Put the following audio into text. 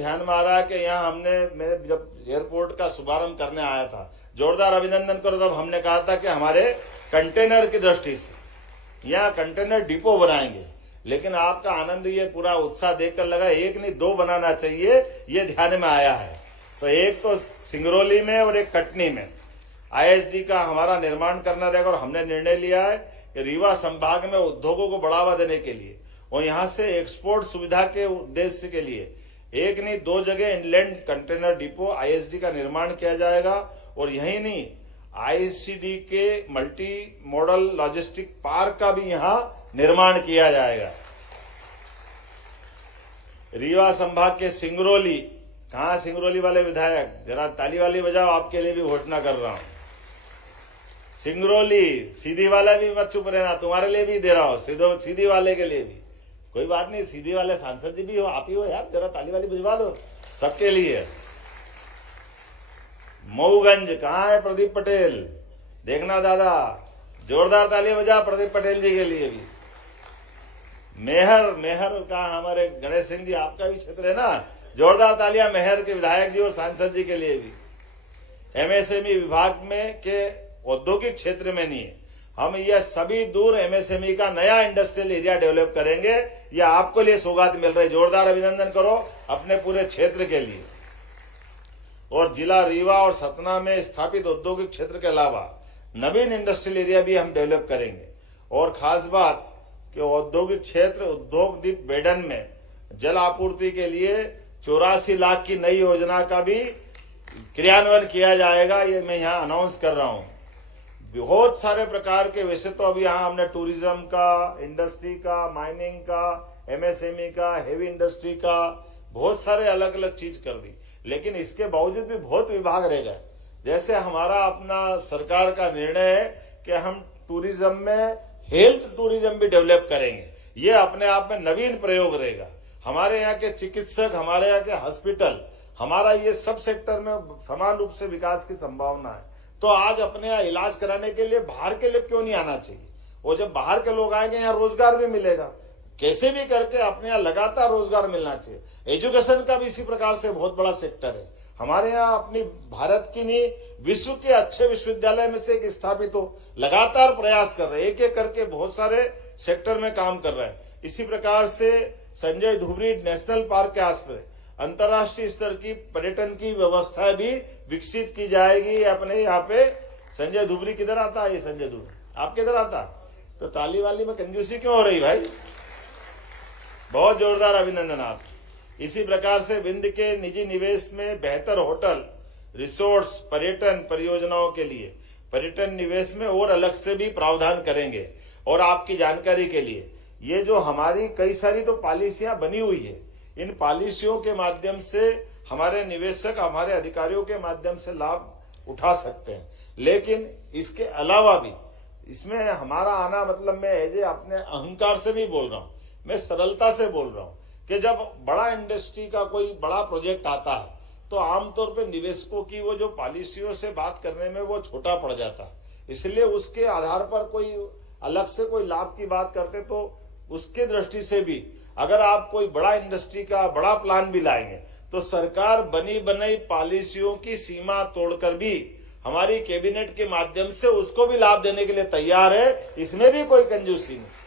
ध्यान में आ रहा है कि यहाँ मैं जब एयरपोर्ट का शुभारंभ करने आया था, जोरदार अभिनंदन करो, तब हमने कहा था कि हमारे कंटेनर की दृष्टि से यहाँ कंटेनर डिपो बनाएंगे। लेकिन आपका आनंद, ये पूरा उत्साह देखकर लगा एक नहीं दो बनाना चाहिए, ये ध्यान में आया है। तो एक तो सिंगरौली में और एक कटनी में आईएसडी का हमारा निर्माण करना रहेगा। और हमने निर्णय लिया है कि रीवा संभाग में उद्योगों को बढ़ावा देने के लिए और यहाँ से एक्सपोर्ट सुविधा के उद्देश्य के लिए एक नहीं दो जगह इनलैंड कंटेनर डिपो आईएसडी का निर्माण किया जाएगा। और यही नहीं, आईसीडी के मल्टी मॉडल लॉजिस्टिक पार्क का भी यहाँ निर्माण किया जाएगा। रीवा संभाग के सिंगरौली, कहाँ सिंगरौली वाले विधायक, जरा ताली वाली बजाओ, आपके लिए भी घोषणा कर रहा हूं। सिंगरौली सीधी वाला भी मत चुप रहना, तुम्हारे लिए भी दे रहा हूं, सीधी वाले के लिए भी। कोई बात नहीं, सीधी वाले सांसद जी भी हो, आप ही हो यार, जरा ताली वाली भिजवा दो सबके लिए। मऊगंज, कहाँ है प्रदीप पटेल, देखना दादा, जोरदार ताली बजा प्रदीप पटेल जी के लिए भी। मेहर का हमारे गणेश सिंह जी, आपका भी क्षेत्र है ना, जोरदार तालियां मेहर के विधायक जी और सांसद जी के लिए भी। एमएसएमई विभाग में के औद्योगिक क्षेत्र में नहीं है, हम यह सभी दूर एमएसएमई का नया इंडस्ट्रियल एरिया डेवलप करेंगे। यह आपको लिए सौगात मिल रही, जोरदार अभिनंदन करो अपने पूरे क्षेत्र के लिए। और जिला रीवा और सतना में स्थापित औद्योगिक क्षेत्र के अलावा नवीन इंडस्ट्रियल एरिया भी हम डेवलप करेंगे। और खास बात कि औद्योगिक क्षेत्र उद्योग दीप बेडन में जल आपूर्ति के लिए 84 लाख की नई योजना का भी क्रियान्वयन किया जाएगा। ये मैं यहाँ अनाउंस कर रहा हूँ। बहुत सारे प्रकार के, वैसे तो अभी यहाँ हमने टूरिज्म का, इंडस्ट्री का, माइनिंग का, एमएसएमई का, हेवी इंडस्ट्री का, बहुत सारे अलग अलग चीज कर दी। लेकिन इसके बावजूद भी बहुत विभाग रह गए। जैसे हमारा अपना सरकार का निर्णय है कि हम टूरिज्म में हेल्थ टूरिज्म भी डेवलप करेंगे। ये अपने आप में नवीन प्रयोग रहेगा। हमारे यहाँ के चिकित्सक, हमारे यहाँ के हॉस्पिटल, हमारा ये सब सेक्टर में समान रूप से विकास की संभावना है। तो आज अपने यहाँ इलाज कराने के लिए बाहर के लोग क्यों नहीं आना चाहिए? और जब बाहर के लोग आएंगे यहाँ रोजगार भी मिलेगा। कैसे भी करके अपने यहाँ लगातार रोजगार मिलना चाहिए। एजुकेशन का भी इसी प्रकार से बहुत बड़ा सेक्टर है। हमारे यहाँ अपनी भारत की नहीं, विश्व के अच्छे विश्वविद्यालय में से एक स्थापित हो, लगातार प्रयास कर रहे हैं, एक एक करके बहुत सारे सेक्टर में काम कर रहे हैं। इसी प्रकार से संजय धुबरी नेशनल पार्क के आसपास अंतर्राष्ट्रीय स्तर की पर्यटन की व्यवस्था भी विकसित की जाएगी। अपने यहाँ पे संजय धुबरी किधर आता है? ये संजय धुबरी आप किधर आता? तो ताली वाली में कंजूसी क्यों हो रही भाई? बहुत जोरदार अभिनंदन आप। इसी प्रकार से विंध्य के निजी निवेश में बेहतर होटल, रिसोर्ट्स, पर्यटन परियोजनाओं के लिए पर्यटन निवेश में और अलग से भी प्रावधान करेंगे। और आपकी जानकारी के लिए, ये जो हमारी कई सारी तो पॉलिसियां बनी हुई है, इन पॉलिसियों के माध्यम से हमारे निवेशक, हमारे अधिकारियों के माध्यम से लाभ उठा सकते हैं। लेकिन इसके अलावा भी इसमें हमारा आना, मतलब मैं एज अपने अहंकार से नहीं बोल रहा हूं, मैं सरलता से बोल रहा हूं कि जब बड़ा इंडस्ट्री का कोई बड़ा प्रोजेक्ट आता है तो आमतौर पे निवेशकों की वो जो पॉलिसियों से बात करने में वो छोटा पड़ जाता है। इसलिए उसके आधार पर कोई अलग से कोई लाभ की बात करते, तो उसके दृष्टि से भी अगर आप कोई बड़ा इंडस्ट्री का बड़ा प्लान भी लाएंगे तो सरकार बनी बनाई पॉलिसियों की सीमा तोड़कर भी हमारी कैबिनेट के माध्यम से उसको भी लाभ देने के लिए तैयार है। इसमें भी कोई कंजूसी नहीं।